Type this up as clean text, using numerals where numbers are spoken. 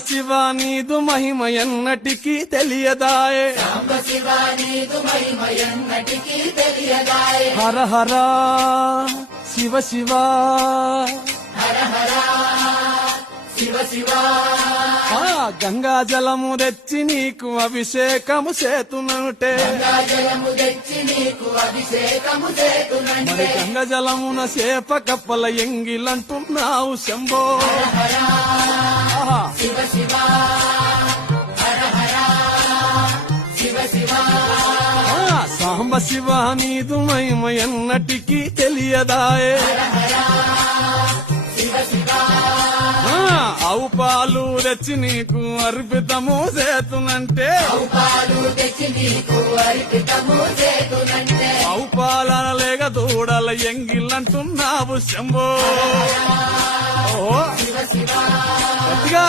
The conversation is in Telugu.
శివ నీదు మహిమ ఎన్నటికీ తెలియదాయే హర హర శివ శివ గంగా జలము తెచ్చి నీకు అభిషేకము చేతునంటే మరి గంగా జలమున చేప కప్పల ఎంగిలంటున్నావు శంభో సాంబ శివ నీదు మహిమ ఎన్నటికీ తెలియదాయే ఆవు పాలు తెచ్చి నీకు అర్పితము చేతునంటే ఆవు పాల లేక దూడల ఎంగిలంటున్నావు శంభో ఓహో గట్టిగా